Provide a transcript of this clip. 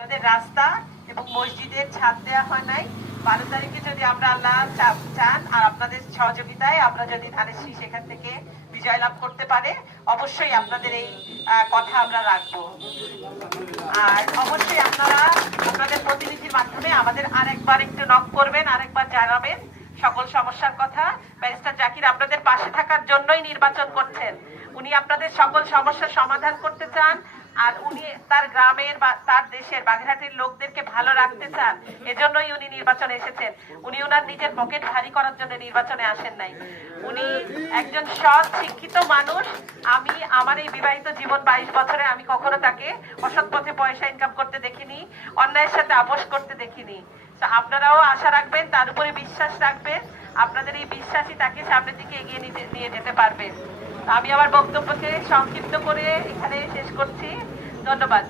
আমাদের রাস্তা এবং মসজিদের ছাদ দেওয়া হয় নাই। 12 তারিখে যদি আমরা আল্লাহ চান আর আপনাদের সহযোগিতায় আমরা যদি ধানের শীষ এখান থেকে বিজয় লাভ করতে পারে, অবশ্যই আপনাদের এই কথা আমরা রাখবো। আর অবশ্যই আপনারা আপনাদের প্রতিনিধির মাধ্যমে আমাদের আরেকবার একটু নক করবেন, আরেকবার জানাবেন সকল সমস্যার কথা। ব্যারিস্টার জাকির আপনাদের পাশে থাকার জন্যই নির্বাচন করছেন। উনি আপনাদের সকল সমস্যার সমাধান করতে চান, আর উনি তার গ্রামের বা তার দেশের বাগেরহাটের লোকদেরকে ভালো রাখতে চান। এজন্যই উনি নির্বাচনে এসেছেন। উনি ওনার নিজের পকেট ভারী করার জন্য নির্বাচনে আসেন নাই। উনি একজন সৎ শিক্ষিত মানুষ। আমি আমার এই বিবাহিত জীবন 22 বছরে আমি কখনো তাকে অসৎ পথে পয়সা ইনকাম করতে দেখিনি, অন্যায়ের সাথে আপোষ করতে দেখিনি। আপনারাও আশা রাখবেন, তার উপরে বিশ্বাস রাখবেন। আপনাদের এই বিশ্বাসই তাকে সামনের দিকে এগিয়ে নিয়ে যেতে পারবে। আমি আমার বক্তব্যকে সংক্ষিপ্ত করে এখানে শেষ করছি। ধন্যবাদ।